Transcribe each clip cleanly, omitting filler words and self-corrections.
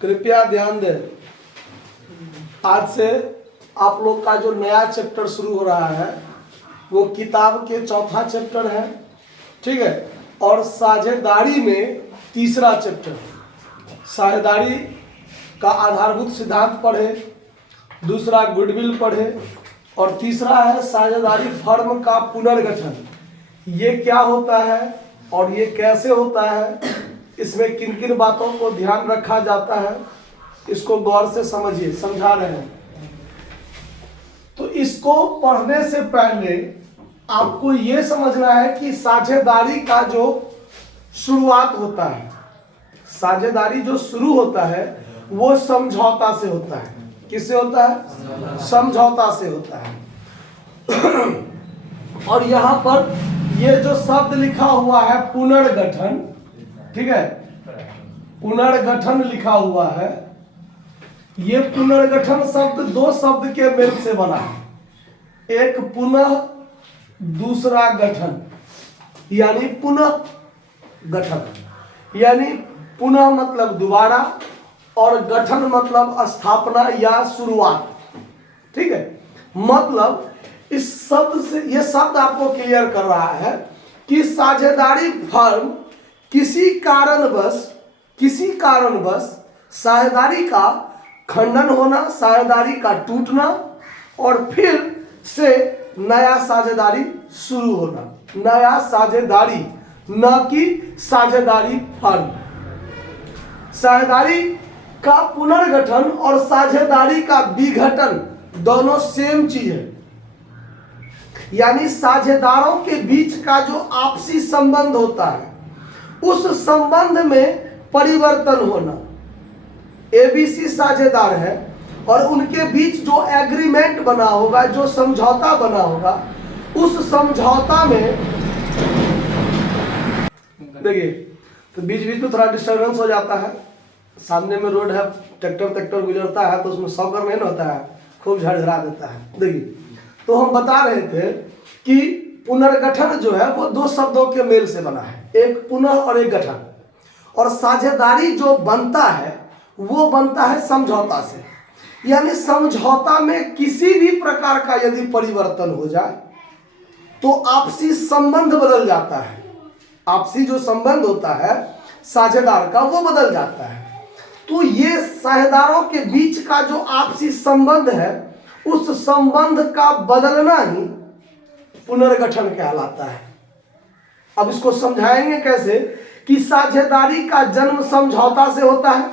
कृपया ध्यान दें, आज से आप लोग का जो नया चैप्टर शुरू हो रहा है वो किताब के चौथा चैप्टर है, ठीक है। और साझेदारी में तीसरा चैप्टर। साझेदारी का आधारभूत सिद्धांत पढ़े, दूसरा गुडविल पढ़े, और तीसरा है साझेदारी फर्म का पुनर्गठन। ये क्या होता है और ये कैसे होता है, इसमें किन किन बातों को ध्यान रखा जाता है, इसको गौर से समझिए, समझा रहे हैं। तो इसको पढ़ने से पहले आपको ये समझना है कि साझेदारी का जो शुरुआत होता है, साझेदारी जो शुरू होता है वो समझौता से होता है। किससे होता है? समझौता से होता है। और यहाँ पर ये जो शब्द लिखा हुआ है पुनर्गठन, ठीक है, पुनर्गठन लिखा हुआ है। ये पुनर्गठन शब्द दो शब्द के मेल से बना है, एक पुनः, दूसरा गठन, यानी पुनः गठन। यानी पुनः मतलब दोबारा और गठन मतलब स्थापना या शुरुआत, ठीक है। मतलब इस शब्द से, यह शब्द आपको क्लियर कर रहा है कि साझेदारी फर्म किसी कारणवश साझेदारी का खंडन होना, साझेदारी का टूटना और फिर से नया साझेदारी शुरू होना। नया साझेदारी, न कि साझेदारी फर्म। साझेदारी का पुनर्गठन और साझेदारी का विघटन दोनों सेम चीज है। यानी साझेदारों के बीच का जो आपसी संबंध होता है उस संबंध में परिवर्तन होना। एबीसी साझेदार है और उनके बीच जो एग्रीमेंट बना होगा, जो समझौता बना होगा, उस समझौता में देखिए, तो बीच बीच में थोड़ा डिस्टर्बेंस हो जाता है। सामने में रोड है, ट्रैक्टर गुजरता है तो उसमें शॉकर नहीं होता है, खूब झड़झड़ा देता है। देखिए, तो हम बता रहे थे कि पुनर्गठन जो है वो दो शब्दों के मेल से बना है, एक पुनः और एक गठन। और साझेदारी जो बनता है वो बनता है समझौता से। यानी समझौता में किसी भी प्रकार का यदि परिवर्तन हो जाए तो आपसी संबंध बदल जाता है। आपसी जो संबंध होता है साझेदार का वो बदल जाता है। तो ये साझेदारों के बीच का जो आपसी संबंध है उस संबंध का बदलना ही पुनर्गठन कहलाता है। अब इसको समझाएंगे कैसे कि साझेदारी का जन्म समझौता से होता है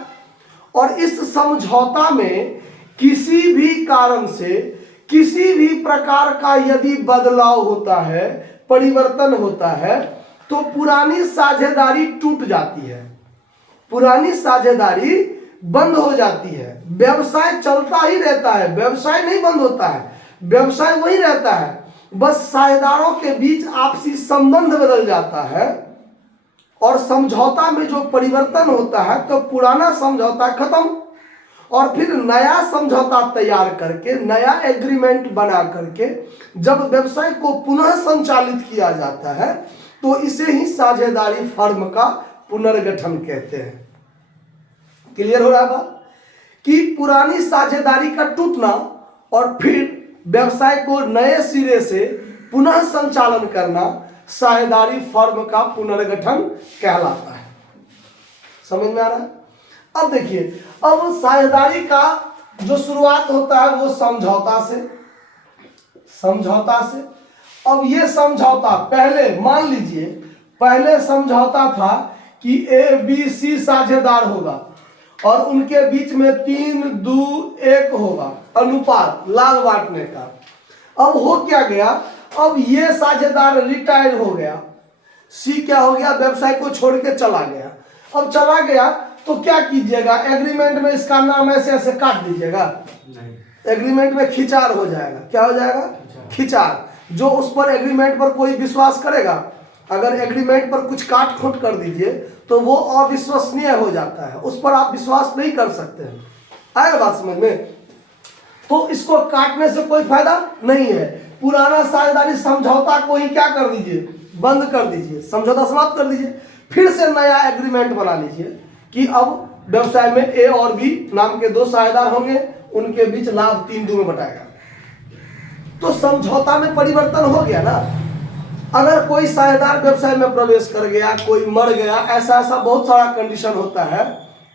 और इस समझौता में किसी भी कारण से किसी भी प्रकार का यदि बदलाव होता है, परिवर्तन होता है, तो पुरानी साझेदारी टूट जाती है, पुरानी साझेदारी बंद हो जाती है। व्यवसाय चलता ही रहता है, व्यवसाय नहीं बंद होता है, व्यवसाय वही रहता है, बस साझेदारों के बीच आपसी संबंध बदल जाता है और समझौता में जो परिवर्तन होता है तो पुराना समझौता खत्म और फिर नया समझौता तैयार करके, नया एग्रीमेंट बना करके जब व्यवसाय को पुनः संचालित किया जाता है तो इसे ही साझेदारी फर्म का पुनर्गठन कहते हैं। क्लियर हो रहा है बात? कि पुरानी साझेदारी का टूटना और फिर व्यवसाय को नए सिरे से पुनः संचालन करना साझेदारी फर्म का पुनर्गठन कहलाता है। समझ में आ रहा है? अब देखिए, अब साझेदारी का जो शुरुआत होता है वो समझौता से। अब ये समझौता, पहले मान लीजिए, पहले समझौता था कि ABC साझेदार होगा और उनके बीच में 3-2-1 होगा अनुपात लाभ बांटने का। अब हो क्या गया, अब ये साझेदार रिटायर हो गया, सी क्या हो गया, व्यवसाय को छोड़ के चला गया। अब चला गया तो क्या कीजिएगा, एग्रीमेंट में इसका नाम ऐसे ऐसे काट दीजिएगा, एग्रीमेंट में खिंचार हो जाएगा। क्या हो जाएगा? खिंचार। जो उस पर एग्रीमेंट पर कोई विश्वास करेगा, अगर एग्रीमेंट पर कुछ काट खोट कर दीजिए तो वो अविश्वसनीय हो जाता है, उस पर आप विश्वास नहीं कर सकते हैं। आएगा बात समझ में? तो इसको काटने से कोई फायदा नहीं है। पुराना साझेदारी समझौता को ही क्या कर दीजिए, बंद कर दीजिए, समझौता समाप्त कर दीजिए, फिर से नया एग्रीमेंट बना लीजिए कि अब व्यवसाय में ए और बी नाम के दो साझेदार होंगे, उनके बीच लाभ 3-2 में बटाएगा। तो समझौता में परिवर्तन हो गया ना। अगर कोई साझेदार व्यवसाय में प्रवेश कर गया, कोई मर गया, ऐसा ऐसा बहुत सारा कंडीशन होता है,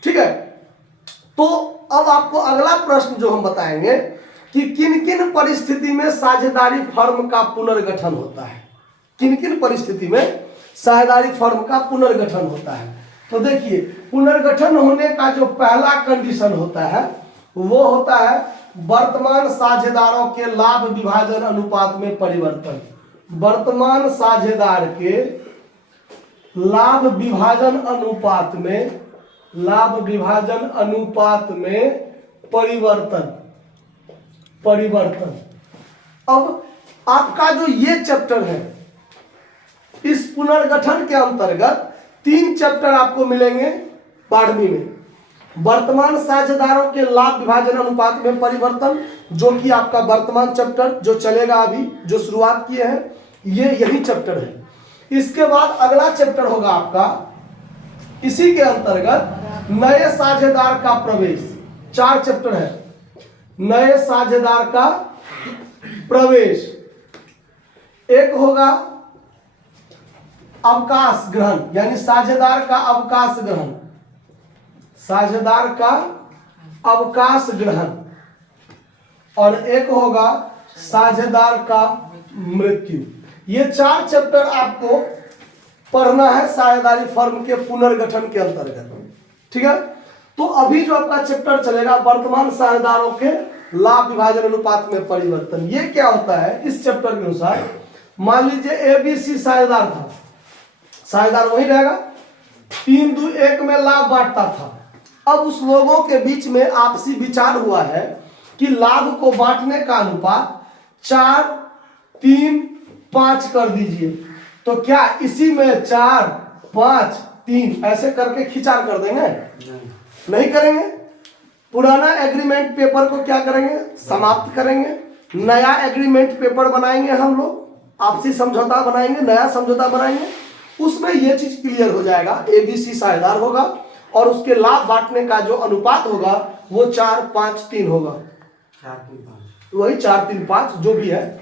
ठीक है। तो अब आपको अगला प्रश्न जो हम बताएंगे कि किन किन परिस्थिति में साझेदारी फर्म का पुनर्गठन होता है, किन किन परिस्थिति में साझेदारी फर्म का पुनर्गठन होता है। तो देखिए, पुनर्गठन होने का जो पहला कंडीशन होता है वो होता है वर्तमान साझेदारों के लाभ विभाजन अनुपात में परिवर्तन। वर्तमान साझेदार के लाभ विभाजन अनुपात में, लाभ विभाजन अनुपात में परिवर्तन। अब आपका जो ये चैप्टर है, इस पुनर्गठन के अंतर्गत 3 चैप्टर आपको मिलेंगे 12वीं में। वर्तमान साझेदारों के लाभ विभाजन अनुपात में परिवर्तन, जो कि आपका वर्तमान चैप्टर जो चलेगा अभी, जो शुरुआत किए हैं, ये यही चैप्टर है। इसके बाद अगला चैप्टर होगा आपका इसी के अंतर्गत नए साझेदार का प्रवेश। 4 चैप्टर है। नए साझेदार का प्रवेश, एक होगा अवकाश ग्रहण, यानी साझेदार का अवकाश ग्रहण, साझेदार का अवकाश ग्रहण, और एक होगा साझेदार का मृत्यु। ये 4 चैप्टर आपको पढ़ना है साझेदारी फर्म के पुनर्गठन के अंतर्गत, ठीक है। तो अभी जो आपका चैप्टर चलेगा वर्तमान साझेदारों के लाभ विभाजन अनुपात में परिवर्तन, ये क्या होता है इस चैप्टर के अनुसार। मान लीजिए ABC साझेदार था, साझेदार वही रहेगा, 3-2-1 में लाभ बांटता था। अब उस लोगों के बीच में आपसी विचार हुआ है कि लाभ को बांटने का अनुपात 4-3-5 कर दीजिए। तो क्या इसी में 4-5-3 ऐसे करके खिंचार कर देंगे? नहीं करेंगे। पुराना एग्रीमेंट पेपर को क्या करेंगे? समाप्त करेंगे। नया एग्रीमेंट पेपर बनाएंगे, हम लोग आपसी समझौता बनाएंगे, नया समझौता बनाएंगे। उसमें यह चीज क्लियर हो जाएगा, ABC साझेदार होगा और उसके लाभ बांटने का जो अनुपात होगा वो 4-5-3 होगा, 4-3-5, वही 4-3-5 जो भी है।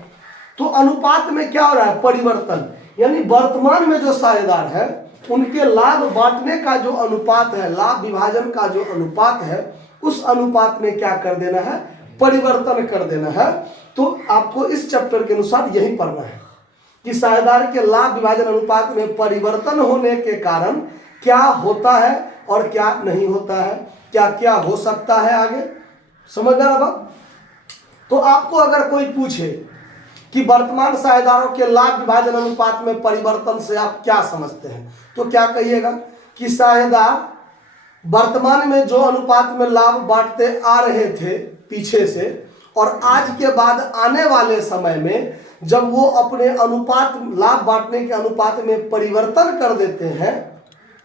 तो अनुपात में क्या हो रहा है? परिवर्तन। यानी वर्तमान में जो साझेदार है उनके लाभ बांटने का जो अनुपात है, लाभ विभाजन का जो अनुपात है, उस अनुपात में क्या कर देना है? परिवर्तन कर देना है। तो आपको इस चैप्टर के अनुसार यही पढ़ना है कि साझेदार के लाभ विभाजन अनुपात में परिवर्तन होने के कारण क्या होता है और क्या नहीं होता है, क्या क्या हो सकता है आगे। समझ गए ना बात? तो आपको अगर कोई पूछे कि वर्तमान साझेदारों के लाभ विभाजन अनुपात में परिवर्तन से आप क्या समझते हैं, तो क्या कहिएगा कि साझेदार वर्तमान में जो अनुपात में लाभ बांटते आ रहे थे पीछे से, और आज के बाद आने वाले समय में जब वो अपने अनुपात, लाभ बांटने के अनुपात में परिवर्तन कर देते हैं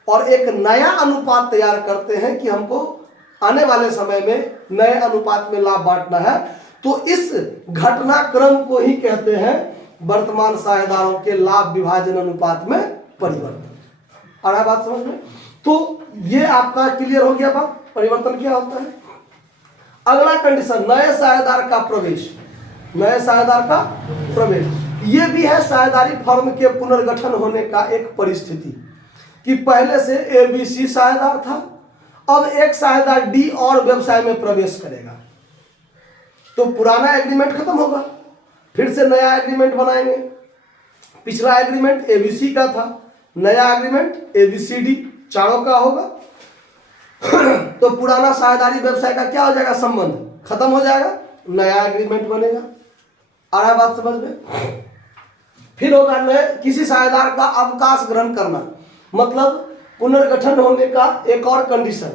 और एक नया अनुपात तैयार करते हैं कि हमको आने वाले समय में नए अनुपात में लाभ बांटना है, तो इस घटनाक्रम को ही कहते हैं वर्तमान साझेदारों के लाभ विभाजन अनुपात में परिवर्तन। आ रहा बात समझ में? तो ये आपका क्लियर हो गया बात, परिवर्तन क्या होता है। अगला कंडीशन, नए साझेदार का प्रवेश। नए साझेदार का प्रवेश, ये भी है साझेदारी फर्म के पुनर्गठन होने का एक परिस्थिति कि पहले से ABC साझेदार था, अब एक साझेदार D और व्यवसाय में प्रवेश करेगा, तो पुराना एग्रीमेंट खत्म होगा, फिर से नया एग्रीमेंट बनाएंगे। पिछला एग्रीमेंट ABC का था, नया एग्रीमेंट ABCD चारों का होगा। तो पुराना साझेदारी व्यवसाय का क्या हो जाएगा? संबंध खत्म हो जाएगा, नया एग्रीमेंट बनेगा। आ रहा बात समझ में? फिर होगा नए किसी साझेदार का अवकाश ग्रहण करना, मतलब पुनर्गठन होने का एक और कंडीशन,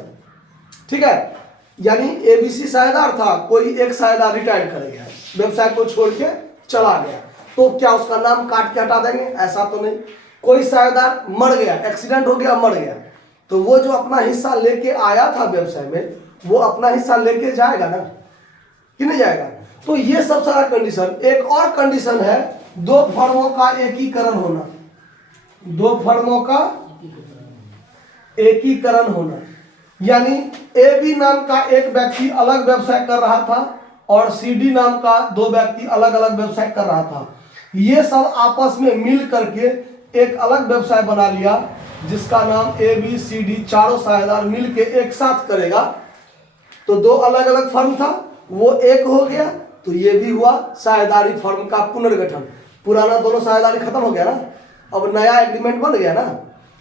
ठीक है। यानी ABC साझेदार था, कोई एक साझेदार रिटायर कर गया, व्यवसाय को छोड़ के चला गया, तो क्या उसका नाम काट के हटा देंगे? ऐसा तो नहीं। कोई साझेदार मर गया, एक्सीडेंट हो गया, मर गया, तो वो जो अपना हिस्सा लेके आया था व्यवसाय में, वो अपना हिस्सा लेके जाएगा ना कि नहीं जाएगा? तो ये सब सारा कंडीशन। एक और कंडीशन है दो फर्मों का एकीकरण होना, दो फर्मों का एकीकरण होना। यानी ए बी नाम का एक व्यक्ति अलग व्यवसाय कर रहा था और सी डी नाम का दो व्यक्ति अलग अलग व्यवसाय कर रहा था। ये सब आपस में मिल करके एक अलग व्यवसाय बना लिया जिसका नाम ए बी सी डी चारों साझेदार मिल के एक साथ करेगा। तो दो अलग अलग फर्म था, वो एक हो गया, तो ये भी हुआ साझेदारी फर्म का पुनर्गठन। पुराना दोनों साझेदारी खत्म हो गया ना, अब नया एग्रीमेंट बन गया ना,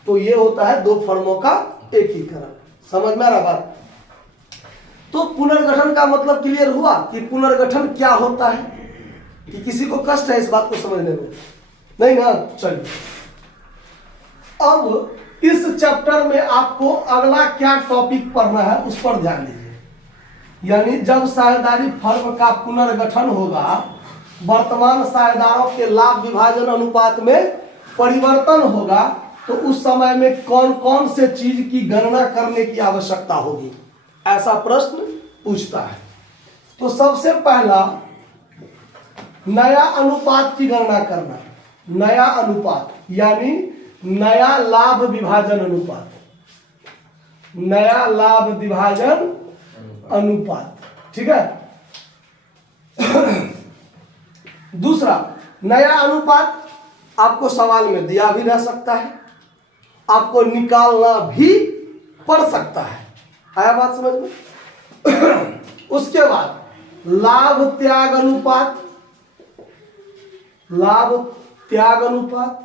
तो ये होता है दो फर्मों का एकीकरण। समझ में आ रहा बात? तो पुनर्गठन का मतलब क्लियर हुआ कि पुनर्गठन क्या होता है, कि किसी को कष्ट है इस बात को समझने में? नहीं ना? चलिए, अब इस चैप्टर में आपको अगला क्या टॉपिक पढ़ना है उस पर ध्यान दीजिए। यानी जब साझेदारी फर्म का पुनर्गठन होगा, वर्तमान साझेदारों के लाभ विभाजन अनुपात में परिवर्तन होगा, तो उस समय में कौन कौन से चीज की गणना करने की आवश्यकता होगी, ऐसा प्रश्न पूछता है। तो सबसे पहला नया अनुपात की गणना करना। नया अनुपात यानी नया लाभ विभाजन अनुपात। नया लाभ विभाजन अनुपात, ठीक है। दूसरा, नया अनुपात आपको सवाल में दिया भी रह सकता है, आपको निकालना भी पड़ सकता है। आया बात समझ में? उसके बाद लाभ त्याग अनुपात, लाभ त्याग अनुपात,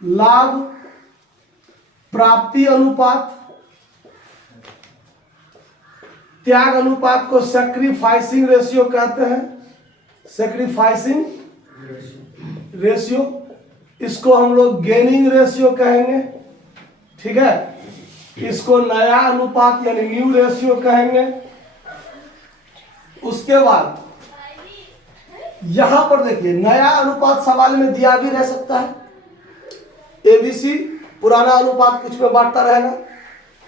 लाभ प्राप्ति अनुपात। त्याग अनुपात को सैक्रिफाइसिंग रेशियो कहते हैं, सैक्रिफाइसिंग रेशियो। इसको हम लोग गेनिंग रेशियो कहेंगे, ठीक है। इसको नया अनुपात यानी न्यू रेशियो कहेंगे। उसके बाद यहां पर देखिए, नया अनुपात सवाल में दिया भी रह सकता है। एबीसी पुराना अनुपात कुछ में बांटता रहेगा,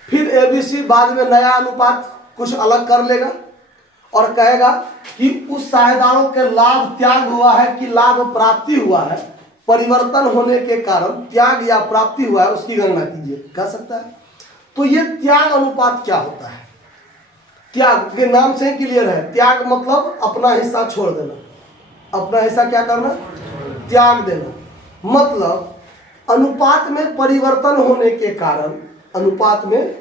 फिर एबीसी बाद में नया अनुपात कुछ अलग कर लेगा और कहेगा कि उस साझेदारों के लाभ त्याग हुआ है कि लाभ प्राप्ति हुआ है, परिवर्तन होने के कारण त्याग या प्राप्ति हुआ है, उसकी गणना कीजिए, कह सकता है। तो ये त्याग अनुपात क्या होता है? त्याग के नाम से क्लियर है, त्याग मतलब अपना हिस्सा छोड़ देना। अपना हिस्सा क्या करना? त्याग देना। मतलब अनुपात में परिवर्तन होने के कारण, अनुपात में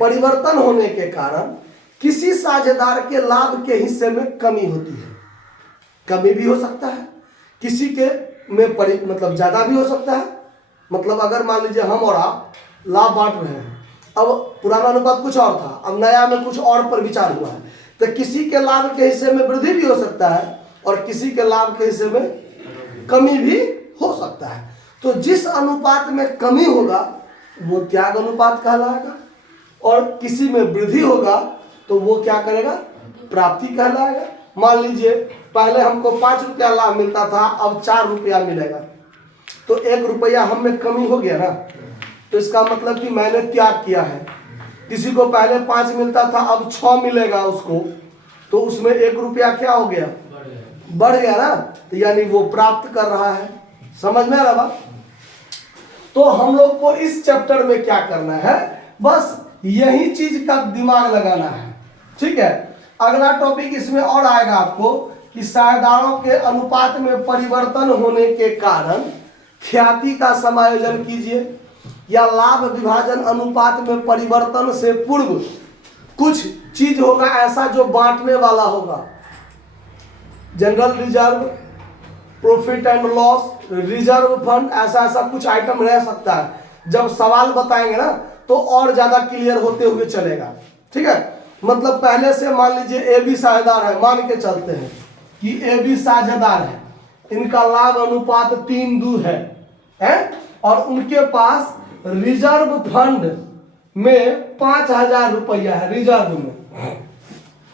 परिवर्तन होने के कारण किसी साझेदार के लाभ के हिस्से में कमी होती है। कमी भी हो सकता है, किसी के में मतलब ज्यादा भी हो सकता है। मतलब अगर मान लीजिए हम और आप लाभ बांट रहे हैं, अब पुराना अनुपात कुछ और था, अब नया में कुछ और पर विचार हुआ है, तो किसी के लाभ के हिस्से में वृद्धि भी हो सकता है और किसी के लाभ के हिस्से में कमी भी हो सकता है। तो जिस अनुपात में कमी होगा वो त्याग अनुपात कहलाएगा, और किसी में वृद्धि होगा तो वो क्या करेगा? प्राप्ति कहलाएगा। मान लीजिए पहले हमको 5 रुपया लाभ मिलता था, अब 4 रुपया मिलेगा, तो 1 रुपया हम में कमी हो गया ना, तो इसका मतलब कि मैंने त्याग किया है। किसी को पहले 5 मिलता था, अब 6 मिलेगा उसको, तो उसमें 1 रुपया क्या हो गया? बढ़ गया ना, तो यानी वो प्राप्त कर रहा है। समझ में आ रहा बात? तो हम लोग को इस चैप्टर में क्या करना है? बस यही चीज का दिमाग लगाना है, ठीक है। अगला टॉपिक इसमें और आएगा आपको कि साझेदारों के अनुपात में परिवर्तन होने के कारण ख्याति का समायोजन कीजिए, या लाभ विभाजन अनुपात में परिवर्तन से पूर्व कुछ चीज होगा ऐसा जो बांटने वाला होगा। General reserve, profit and loss, reserve fund, ऐसा ऐसा कुछ आइटम रह सकता है। जब सवाल बताएंगे ना तो और ज्यादा क्लियर होते हुए चलेगा, ठीक है। मतलब पहले से मान लीजिए ए बी साझेदार है, मान के चलते हैं कि ए बी साझेदार है, इनका लाभ अनुपात 3:2 है, और उनके पास रिजर्व फंड में 5000 रुपया है रिजर्व में,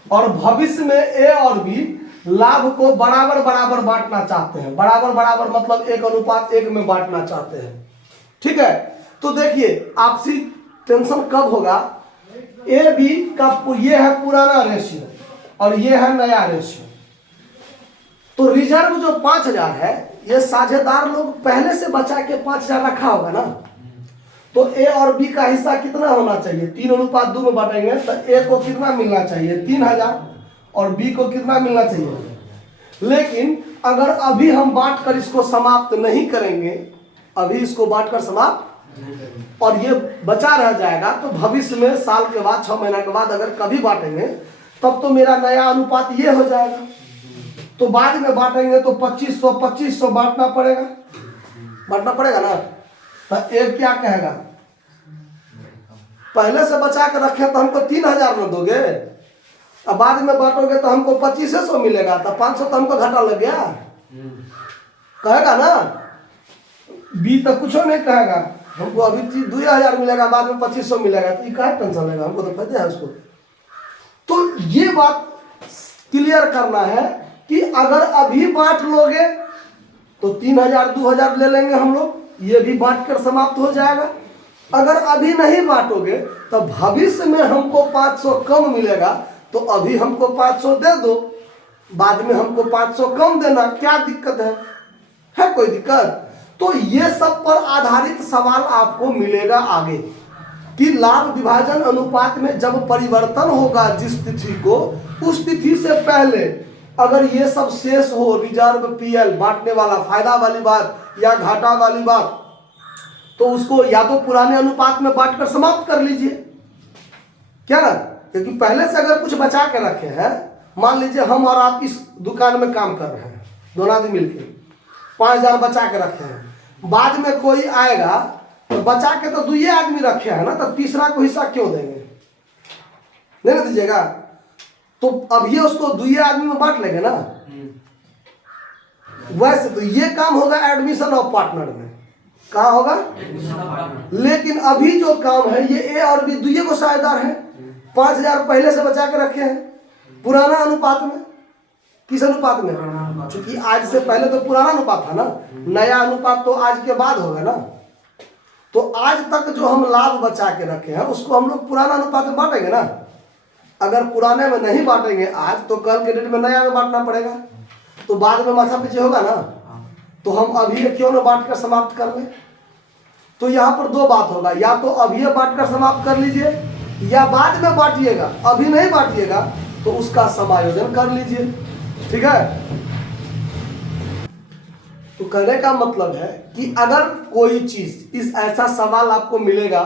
और भविष्य में ए और बी लाभ को बराबर बराबर बांटना चाहते हैं। बराबर बराबर मतलब 1:1 में बांटना चाहते हैं, ठीक है। तो देखिए आपसी टेंशन कब होगा? ए बी का ये है पुराना रेशियो और ये है नया रेशियो। तो रिजर्व जो 5000 है, ये साझेदार लोग पहले से बचा के 5000 रखा होगा ना, तो ए और बी का हिस्सा कितना होना चाहिए? 3:2 में बांटेंगे तो ए को कितना मिलना चाहिए? 3000 और बी को कितना मिलना चाहिए? लेकिन अगर अभी हम बांट कर इसको समाप्त नहीं करेंगे, अभी इसको बांट कर समाप्त और ये बचा रह जाएगा, तो भविष्य में साल के बाद 6 महीना के बाद अगर कभी बांटेंगे तब तो मेरा नया अनुपात ये हो जाएगा। तो बाद में बांटेंगे तो 2500 बांटना पड़ेगा ना। तो एक क्या कहेगा, पहले से बचा के रखे तो हमको 3000 न दोगे, अब बाद में बांटोगे तो हमको 2500 मिलेगा, तो 500 तो हमको घाटा लग गया, कहेगा ना। बी तो कुछ नहीं कहेगा, हमको अभी 2000 मिलेगा, बाद में 2500 मिलेगा, तो ये क्या टेंशन लेगा, हमको तो फायदा है उसको। तो ये बात क्लियर करना है कि अगर अभी बांट लोगे तो 3000 2000 ले लेंगे हम लोग, ये भी बांट कर समाप्त हो जाएगा। अगर अभी नहीं बांटोगे तो भविष्य में हमको 500 कम मिलेगा, तो अभी हमको 500 दे दो, बाद में हमको 500 कम देना, क्या दिक्कत है कोई दिक्कत? तो ये सब पर आधारित सवाल आपको मिलेगा आगे कि लाभ विभाजन अनुपात में जब परिवर्तन होगा जिस तिथि को, उस तिथि से पहले अगर ये सब शेष हो, रिजर्व, पीएल, बांटने वाला, फायदा वाली बात या घाटा वाली बात, तो उसको या तो पुराने अनुपात में बांट कर समाप्त कर लीजिए, क्या ना। क्योंकि पहले से अगर कुछ बचा के रखे हैं, मान लीजिए हम और आप इस दुकान में काम कर रहे हैं, दोनों आदमी मिलके 5000 बचा के रखे हैं, बाद में कोई आएगा तो बचा के तो 2 आदमी रखे हैं ना, तो तीसरा को हिस्सा क्यों देंगे? नहीं ना दीजिएगा। तो अब ये उसको 2 आदमी में बांट लेंगे ना। वैसे तो ये काम होगा एडमिशन ऑफ पार्टनर में, कहाँ होगा? लेकिन अभी जो काम है ये ए और बी 2 को साझेदार है, 5000 पहले से बचा के रखे हैं पुराना अनुपात में। किस अनुपात में? क्योंकि आज से पहले तो पुराना अनुपात था ना, नया अनुपात तो आज के बाद होगा ना। तो आज तक जो हम लाभ बचा के रखे हैं उसको हम लोग पुराना अनुपात में बांटेंगे ना। अगर पुराने में नहीं बांटेंगे आज, तो कल के डेट में नया में बांटना पड़ेगा, तो बाद में माथा पीछे होगा ना। तो हम अभी क्यों ना बांट कर समाप्त कर लें? तो यहाँ पर 2 बात होगा, या तो अभी बांट कर समाप्त कर लीजिए या बाद में बांटिएगा। अभी नहीं बांटिएगा तो उसका समायोजन कर लीजिए, ठीक है। तो कहने का मतलब है कि अगर कोई चीज इस ऐसा सवाल आपको मिलेगा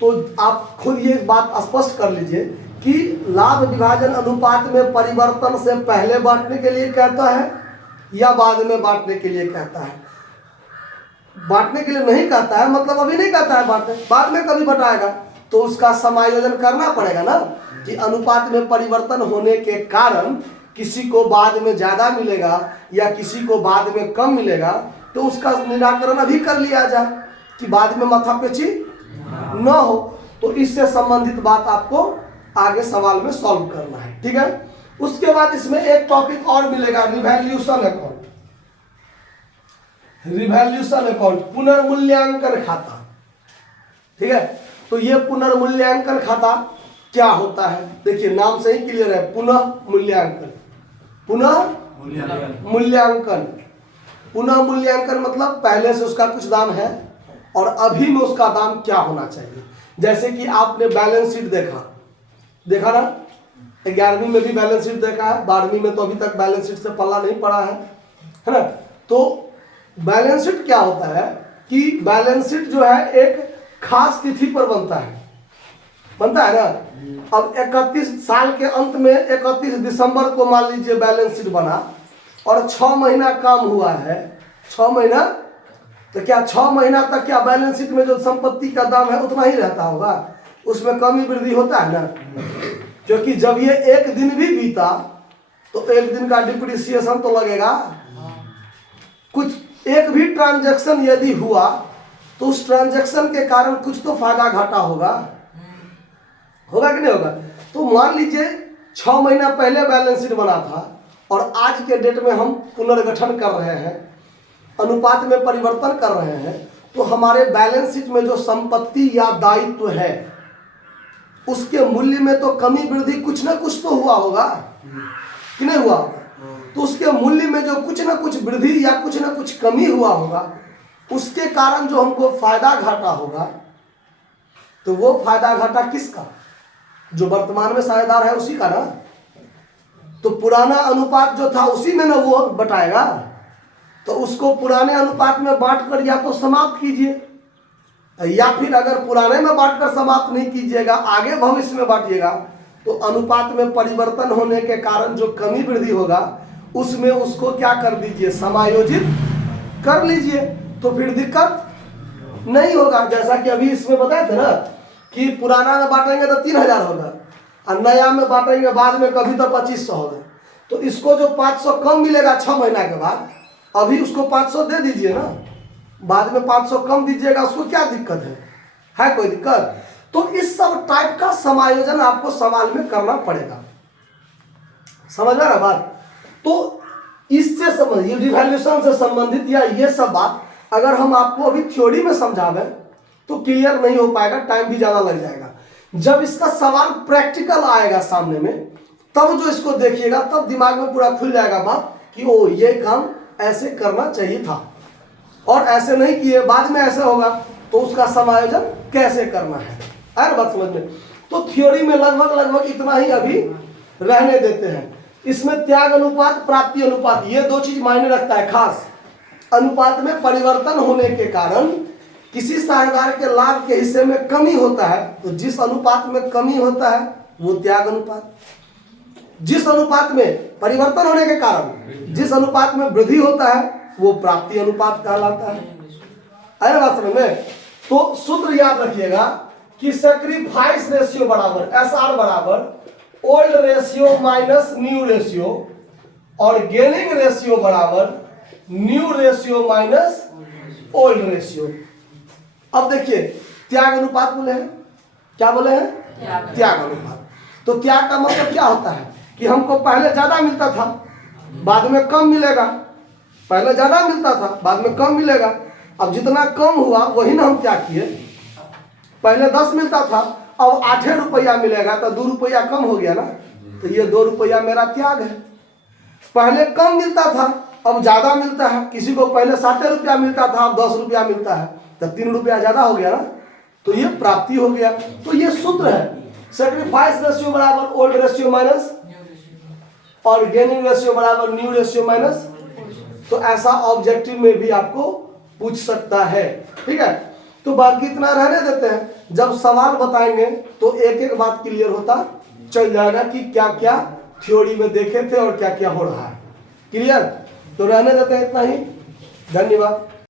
तो आप खुद ये बात स्पष्ट कर लीजिए कि लाभ विभाजन अनुपात में परिवर्तन से पहले बांटने के लिए कहता है या बाद में बांटने के लिए कहता है। बांटने के लिए नहीं कहता है मतलब अभी नहीं कहता है बांटने, बाद में कभी बताएगा तो उसका समायोजन करना पड़ेगा ना, कि अनुपात में परिवर्तन होने के कारण किसी को बाद में ज़्यादा मिलेगा या किसी को बाद में कम मिलेगा, तो उसका निराकरण अभी कर लिया जाए कि बाद में माथापेची न हो। तो इससे संबंधित बात आपको आगे सवाल में सॉल्व करना है, ठीक है। उसके बाद इसमें एक टॉपिक और मिलेगा, रिवैल्यूएशन अकाउंट। रिवैल्यूएशन अकाउंट, पुनर्मूल्यांकन खाता, ठीक है। तो ये पुनर्मूल्यांकन खाता क्या होता है? देखिए नाम से ही क्लियर है, पुनः मूल्यांकन। पुनः मूल्यांकन, पुनः मूल्यांकन मतलब पहले से उसका कुछ दाम है और अभी में उसका दाम क्या होना चाहिए। जैसे कि आपने बैलेंस शीट देखा ना, 11वीं में भी बैलेंस शीट देखा है, 12वीं में तो अभी तक बैलेंस शीट से पल्ला नहीं पड़ा है ना। तो बैलेंस शीट क्या होता है कि बैलेंस शीट जो है एक खास तिथि पर बनता है ना। अब 31 साल के अंत में 31 दिसंबर को मान लीजिए बैलेंस शीट बना और 6 महीना काम हुआ है, 6 महीना, तो क्या 6 महीना तक क्या बैलेंस शीट में जो संपत्ति का दाम है उतना ही रहता होगा? उसमें कमी वृद्धि होता है ना। क्योंकि जब ये एक दिन भी बीता तो एक दिन का डिप्रिसिएशन तो लगेगा। कुछ एक भी ट्रांजैक्शन यदि हुआ तो उस ट्रांजैक्शन के कारण कुछ तो फायदा घाटा होगा कि नहीं होगा। तो मान लीजिए 6 महीना पहले बैलेंस शीट बना था और आज के डेट में हम पुनर्गठन कर रहे हैं, अनुपात में परिवर्तन कर रहे हैं, तो हमारे बैलेंस शीट में जो संपत्ति या दायित्व है उसके मूल्य में तो कमी वृद्धि कुछ ना कुछ तो हुआ होगा कि नहीं हुआ होगा। तो उसके मूल्य में जो कुछ ना कुछ वृद्धि या कुछ ना कुछ कमी हुआ होगा, उसके कारण जो हमको फायदा घाटा होगा तो वो फायदा घाटा किसका? जो वर्तमान में साझेदार है उसी का ना। तो पुराना अनुपात जो था उसी में ना वो बटाएगा। तो उसको पुराने अनुपात में बांट कर या तो समाप्त कीजिए, या फिर अगर पुराने में बांटकर समाप्त नहीं कीजिएगा, आगे भविष्य में बांटिएगा, तो अनुपात में परिवर्तन होने के कारण जो कमी वृद्धि होगा उसमें उसको क्या कर दीजिए, समायोजित कर लीजिए। तो फिर दिक्कत नहीं होगा। जैसा कि अभी इसमें बताए थे ना कि पुराना में बांटेंगे तो 3000 होगा और नया में बांटेंगे बाद में कभी तो 2500 होगा। तो इसको जो 500 कम मिलेगा 6 महीना के बाद, अभी उसको 500 दे दीजिए ना, बाद में 500 कम दीजिएगा, उसको क्या दिक्कत है कोई दिक्कत? तो इस सब टाइप का समायोजन आपको सवाल में करना पड़ेगा। समझ में आ रहा बात? तो इससे संबंधित, रिवैल्यूएशन से संबंधित या ये सब बात अगर हम आपको अभी थ्योरी में समझावें तो क्लियर नहीं हो पाएगा, टाइम भी ज़्यादा लग जाएगा। जब इसका सवाल प्रैक्टिकल आएगा सामने में, तब जो इसको देखिएगा तब दिमाग में पूरा खुल जाएगा बात कि ओ ये काम ऐसे करना चाहिए था और ऐसे नहीं किए, बाद में ऐसे होगा तो उसका समायोजन कैसे करना है। आया बात समझ में? तो थ्योरी में लगभग इतना ही अभी रहने देते हैं। इसमें त्याग अनुपात, प्राप्ति अनुपात, ये दो चीज मायने रखता है खास। अनुपात में परिवर्तन होने के कारण किसी साझेदार के लाभ के हिस्से में कमी होता है, तो जिस अनुपात में कमी होता है वो त्याग अनुपात, जिस अनुपात में परिवर्तन होने के कारण जिस अनुपात में वृद्धि होता है वो प्राप्ति अनुपात कहलाता है। आया बात समझ में? तो सूत्र याद रखिएगा कि सैक्रिफाइस रेशियो बराबर SR बराबर old ratio minus new ratio और गेनिंग रेशियो बराबर new ratio minus old ratio. अब देखिए त्याग अनुपात बोले हैं, क्या बोले हैं? त्याग अनुपात। तो त्याग का मतलब क्या होता है कि हमको पहले ज्यादा मिलता था बाद में कम मिलेगा, पहले ज्यादा मिलता था बाद में कम मिलेगा। अब जितना कम हुआ वही ना हम क्या किए, पहले 10 मिलता था अब 8 रुपया मिलेगा तो 2 रुपया कम हो गया ना, तो ये 2 रुपया मेरा त्याग है। पहले कम मिलता था अब ज्यादा मिलता है, किसी को पहले 7 रुपया मिलता था अब 10 रुपया मिलता है तो 3 रुपया ज्यादा हो गया ना, तो ये प्राप्ति हो गया। तो ये सूत्र है सैक्रिफाइस रेशियो बराबर ओल्ड रेशियो माइनस और गेनिंग रेशियो बराबर न्यू रेशियो माइनस। तो ऐसा ऑब्जेक्टिव में भी आपको पूछ सकता है, ठीक है। तो बाकी इतना रहने देते हैं, जब सवाल बताएंगे तो एक एक बात क्लियर होता चल जाएगा कि क्या क्या थ्योरी में देखे थे और क्या क्या हो रहा है। क्लियर? तो रहने देते हैं इतना ही। धन्यवाद।